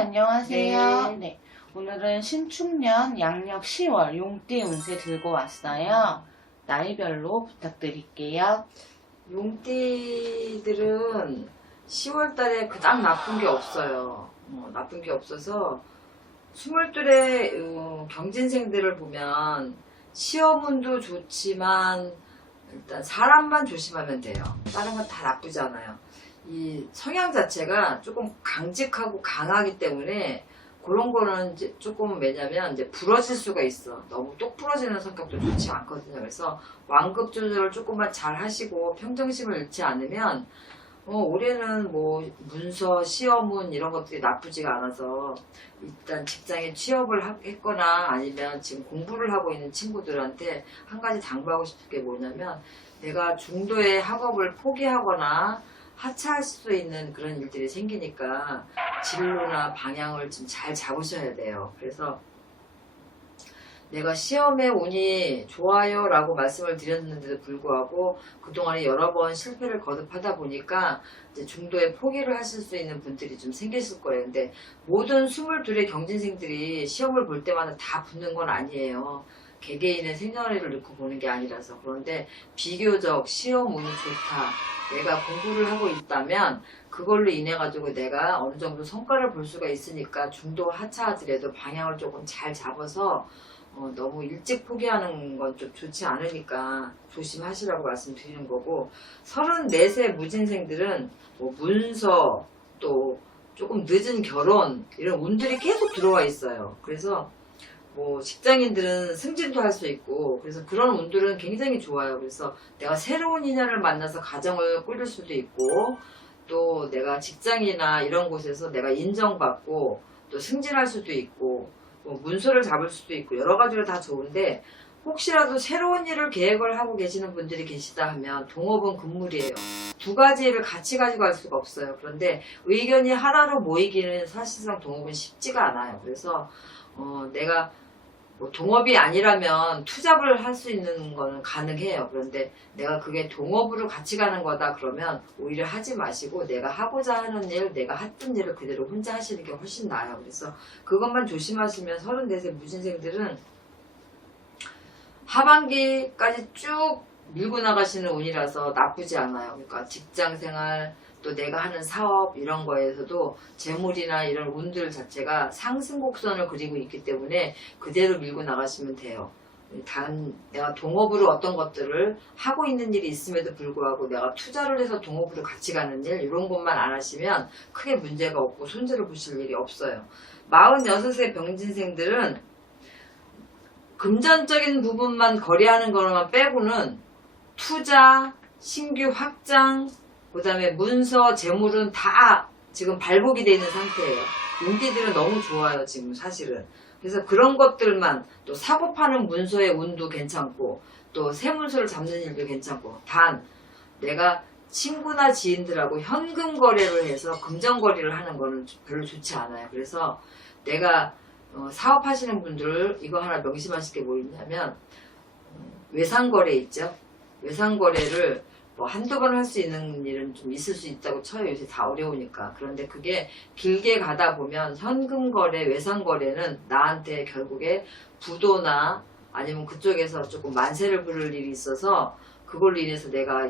안녕하세요. 네. 네. 오늘은 신축년 양력 10월 용띠 운세 들고 왔어요. 나이별로 부탁드릴게요. 용띠들은 10월 달에 그닥 나쁜 게 없어요. 나쁜 게 없어서 22의 경진생들을 보면 시험운도 좋지만 일단 사람만 조심하면 돼요. 다른 건 다 나쁘지 않아요. 이 성향 자체가 조금 강직하고 강하기 때문에 그런 거는 이제 조금 왜냐면 이제 부러질 수가 있어. 너무 똑 부러지는 성격도 좋지 않거든요. 그래서 완급 조절을 조금만 잘 하시고 평정심을 잃지 않으면 올해는 뭐 문서, 시험운 이런 것들이 나쁘지가 않아서 일단 직장에 취업을 했거나 아니면 지금 공부를 하고 있는 친구들한테 한 가지 당부하고 싶은 게 뭐냐면 내가 중도의 학업을 포기하거나 하차할 수 있는 그런 일들이 생기니까 진로나 방향을 좀 잘 잡으셔야 돼요. 그래서 내가 시험에 운이 좋아요 라고 말씀을 드렸는데도 불구하고 그동안에 여러 번 실패를 거듭하다 보니까 이제 중도에 포기를 하실 수 있는 분들이 좀 생기실 거예요. 근데 모든 22의 경진생들이 시험을 볼 때마다 다 붙는 건 아니에요. 개개인의 생년월일을 놓고 보는 게 아니라서. 그런데 비교적 시험 운이 좋다, 내가 공부를 하고 있다면 그걸로 인해 가지고 내가 어느 정도 성과를 볼 수가 있으니까 중도 하차하더라도 방향을 조금 잘 잡아서 너무 일찍 포기하는 건 좀 좋지 않으니까 조심하시라고 말씀드리는 거고, 34세 무진생들은 뭐 문서 또 조금 늦은 결혼 이런 운들이 계속 들어와 있어요. 그래서 뭐 직장인들은 승진도 할 수 있고, 그래서 그런 운들은 굉장히 좋아요. 그래서 내가 새로운 인연을 만나서 가정을 꾸릴 수도 있고, 또 내가 직장이나 이런 곳에서 내가 인정받고 또 승진할 수도 있고, 뭐 문서를 잡을 수도 있고, 여러 가지로 다 좋은데 혹시라도 새로운 일을 계획을 하고 계시는 분들이 계시다 하면 동업은 금물이에요. 두 가지 일을 같이 가지고 갈 수가 없어요. 그런데 의견이 하나로 모이기는 사실상 동업은 쉽지가 않아요. 그래서 내가 뭐 동업이 아니라면 투잡을 할 수 있는 거는 가능해요. 그런데 내가 그게 동업으로 같이 가는 거다 그러면 오히려 하지 마시고 내가 하고자 하는 일, 내가 했던 일을 그대로 혼자 하시는 게 훨씬 나아요. 그래서 그것만 조심하시면 34세 무진생들은 하반기까지 쭉 밀고 나가시는 운이라서 나쁘지 않아요. 그러니까 직장생활, 또 내가 하는 사업 이런 거에서도 재물이나 이런 운들 자체가 상승 곡선을 그리고 있기 때문에 그대로 밀고 나가시면 돼요. 단 내가 동업으로 어떤 것들을 하고 있는 일이 있음에도 불구하고 내가 투자를 해서 동업으로 같이 가는 일 이런 것만 안 하시면 크게 문제가 없고 손해를 보실 일이 없어요. 46세 병진생들은 금전적인 부분만 거래하는 것만 빼고는 투자, 신규 확장, 그 다음에 문서, 재물은 다 지금 발복이 되어 있는 상태예요. 용띠들은 너무 좋아요, 지금 사실은. 그래서 그런 것들만, 또 사고 파는 문서의 운도 괜찮고, 또 새 문서를 잡는 일도 괜찮고, 단 내가 친구나 지인들하고 현금 거래를 해서 금전 거래를 하는 거는 별로 좋지 않아요. 그래서 내가 사업하시는 분들 이거 하나 명심하실 게 뭐 있냐면, 외상거래 있죠? 외상거래를 뭐 한두 번 할 수 있는 일은 좀 있을 수 있다고 쳐요. 요새 다 어려우니까. 그런데 그게 길게 가다 보면 현금 거래, 외상 거래는 나한테 결국에 부도나 아니면 그쪽에서 조금 만세를 부를 일이 있어서 그걸로 인해서 내가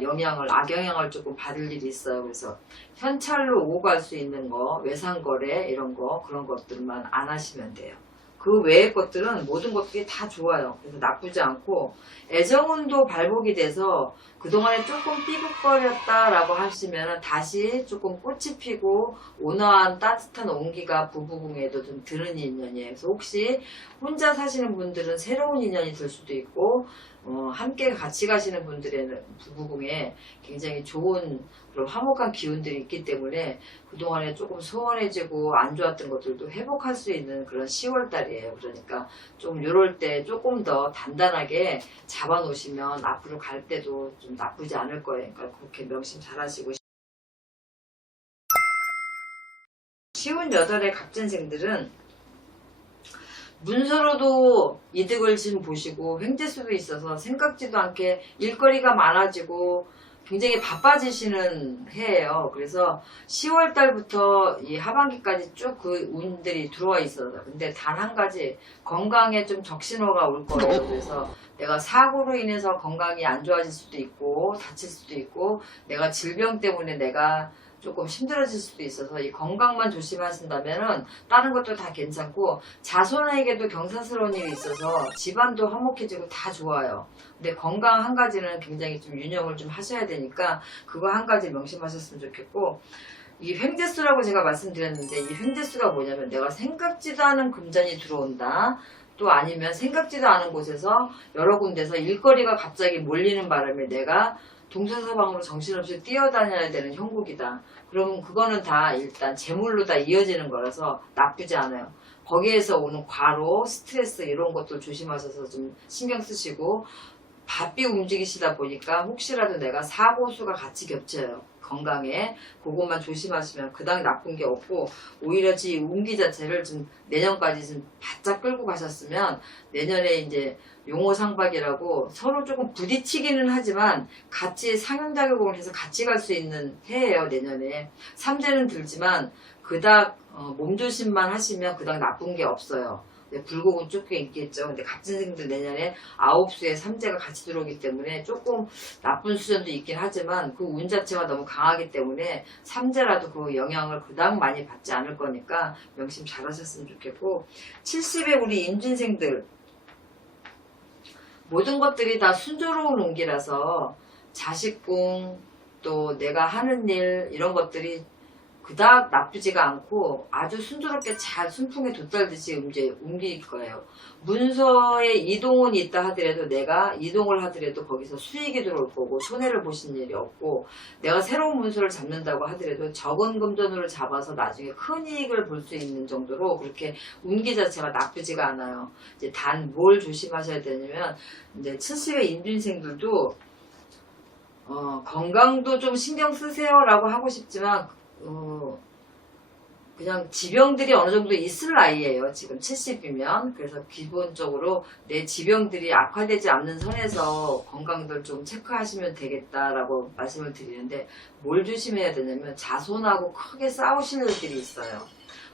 악영향을 조금 받을 일이 있어요. 그래서 현찰로 오고 갈 수 있는 거, 외상 거래 이런 거, 그런 것들만 안 하시면 돼요. 그 외의 것들은 모든 것들이 다 좋아요. 그래서 나쁘지 않고, 애정운도 발복이 돼서 그동안에 조금 삐걱거렸다라고 하시면 다시 조금 꽃이 피고 온화한 따뜻한 온기가 부부궁에도 좀 드는 인연이에요. 그래서 혹시 혼자 사시는 분들은 새로운 인연이 들 수도 있고, 함께 같이 가시는 분들의 부부궁에 굉장히 좋은 그런 화목한 기운들이 있기 때문에 그동안에 조금 소원해지고 안 좋았던 것들도 회복할 수 있는 그런 10월달이에요. 그러니까 좀 이럴 때 조금 더 단단하게 잡아 놓으시면 앞으로 갈 때도 좀 나쁘지 않을 거예요. 그러니까 그렇게 명심 잘 하시고, 쉬운 8의 갑진생들은 문서로도 이득을 지금 보시고 횡재수도 있어서 생각지도 않게 일거리가 많아지고 굉장히 바빠지시는 해예요. 그래서 10월 달부터 이 하반기까지 쭉 그 운들이 들어와 있어요. 근데 단 한 가지 건강에 좀 적신호가 올 거예요. 그래서 내가 사고로 인해서 건강이 안 좋아질 수도 있고 다칠 수도 있고 내가 질병 때문에 내가 조금 힘들어질 수도 있어서 이 건강만 조심하신다면은 다른 것도 다 괜찮고 자손에게도 경사스러운 일이 있어서 집안도 화목해지고 다 좋아요. 근데 건강 한 가지는 굉장히 좀 유념을 좀 하셔야 되니까 그거 한 가지 명심하셨으면 좋겠고 이 횡재수라고 제가 말씀드렸는데 이 횡재수가 뭐냐면 내가 생각지도 않은 금전이 들어온다. 또 아니면 생각지도 않은 곳에서 여러 군데서 일거리가 갑자기 몰리는 바람에 내가 동서서방으로 정신없이 뛰어다녀야 되는 형국이다. 그러면 그거는 다 일단 재물로 다 이어지는 거라서 나쁘지 않아요. 거기에서 오는 과로, 스트레스 이런 것들 조심하셔서 좀 신경 쓰시고 바삐 움직이시다 보니까 혹시라도 내가 사고수가 같이 겹쳐요. 건강에 그것만 조심하시면 그다음 나쁜 게 없고 오히려 이 운기 자체를 좀 내년까지 좀 바짝 끌고 가셨으면 내년에 이제 용호상박이라고 서로 조금 부딪히기는 하지만 같이 상현작용을 해서 같이 갈 수 있는 해예요. 내년에 삼재는 들지만 그닥 몸조심만 하시면 그닥 나쁜 게 없어요. 불곡은 조금 있겠죠. 근데 갑진생들 내년에 9수에 삼재가 같이 들어오기 때문에 조금 나쁜 수준도 있긴 하지만 그 운 자체가 너무 강하기 때문에 삼재라도 그 영향을 그닥 많이 받지 않을 거니까 명심 잘 하셨으면 좋겠고 70에 우리 임진생들 모든 것들이 다 순조로운 운기라서 자식궁 또 내가 하는 일 이런 것들이 그닥 나쁘지가 않고 아주 순조롭게 잘 순풍에 돛달듯이 옮길 거예요. 문서에 이동은 있다 하더라도 내가 이동을 하더라도 거기서 수익이 들어올 거고 손해를 보신 일이 없고 내가 새로운 문서를 잡는다고 하더라도 적은 금전으로 잡아서 나중에 큰 이익을 볼 수 있는 정도로 그렇게 운기 자체가 나쁘지가 않아요. 이제 단 뭘 조심하셔야 되냐면 이제 70의 임진생들도 건강도 좀 신경 쓰세요라고 하고 싶지만 그냥 지병들이 어느 정도 있을 나이에요. 지금 70이면. 그래서 기본적으로 내 지병들이 악화되지 않는 선에서 건강들 좀 체크하시면 되겠다라고 말씀을 드리는데 뭘 조심해야 되냐면 자손하고 크게 싸우실 일들이 있어요.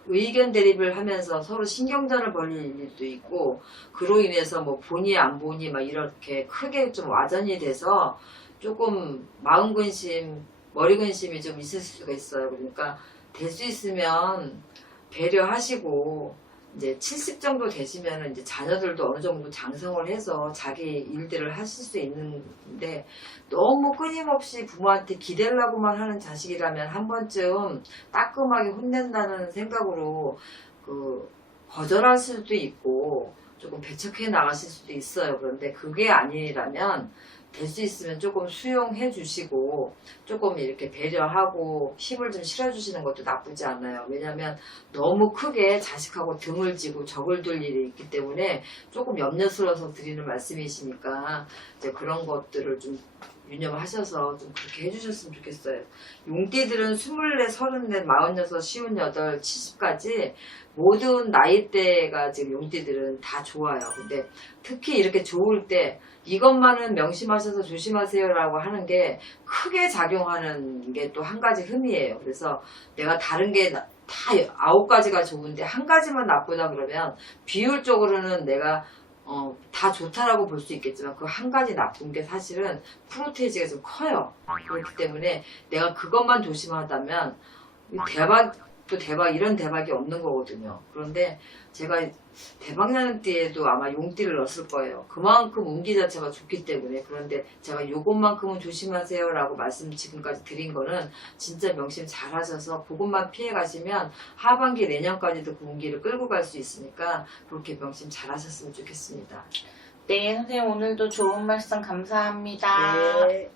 의견 대립을 하면서 서로 신경전을 벌일 일도 있고 그로 인해서 뭐 보니 안 보니 막 이렇게 크게 좀 와전이 돼서 조금 마음 근심 머리 근심이 좀 있을 수가 있어요. 그러니까 될 수 있으면 배려하시고 이제 70 정도 되시면 이제 자녀들도 어느 정도 장성을 해서 자기 일들을 하실 수 있는데 너무 끊임없이 부모한테 기대려고만 하는 자식이라면 한 번쯤 따끔하게 혼낸다는 생각으로 거절할 수도 있고 조금 배척해 나가실 수도 있어요. 그런데 그게 아니라면 될 수 있으면 조금 수용해 주시고 조금 이렇게 배려하고 힘을 좀 실어주시는 것도 나쁘지 않아요. 왜냐하면 너무 크게 자식하고 등을 지고 적을 둘 일이 있기 때문에 조금 염려스러워서 드리는 말씀이시니까 이제 그런 것들을 좀 유념하셔서 좀 그렇게 해주셨으면 좋겠어요. 용띠들은 24, 34, 46, 58, 70까지 모든 나이대가 지금 용띠들은 다 좋아요. 근데 특히 이렇게 좋을 때 이것만은 명심하셔서 조심하세요라고 하는 게 크게 작용하는 게 또 한 가지 흠이에요. 그래서 내가 다른 게 다 9가지가 좋은데 한 가지만 나쁘다 그러면 비율적으로는 내가 다 좋다라고 볼 수 있겠지만 그 한 가지 나쁜 게 사실은 프로테이지가 좀 커요. 그렇기 때문에 내가 그것만 조심하다면 또 대박 이런 대박이 없는 거거든요. 그런데 제가 대박나는 띠에도 아마 용띠를 넣었을 거예요. 그만큼 운기 자체가 좋기 때문에. 그런데 제가 요것만큼은 조심하세요 라고 말씀 지금까지 드린 거는 진짜 명심 잘 하셔서 그것만 피해 가시면 하반기 내년까지도 그 운기를 끌고 갈 수 있으니까 그렇게 명심 잘 하셨으면 좋겠습니다. 네, 선생님 오늘도 좋은 말씀 감사합니다. 네.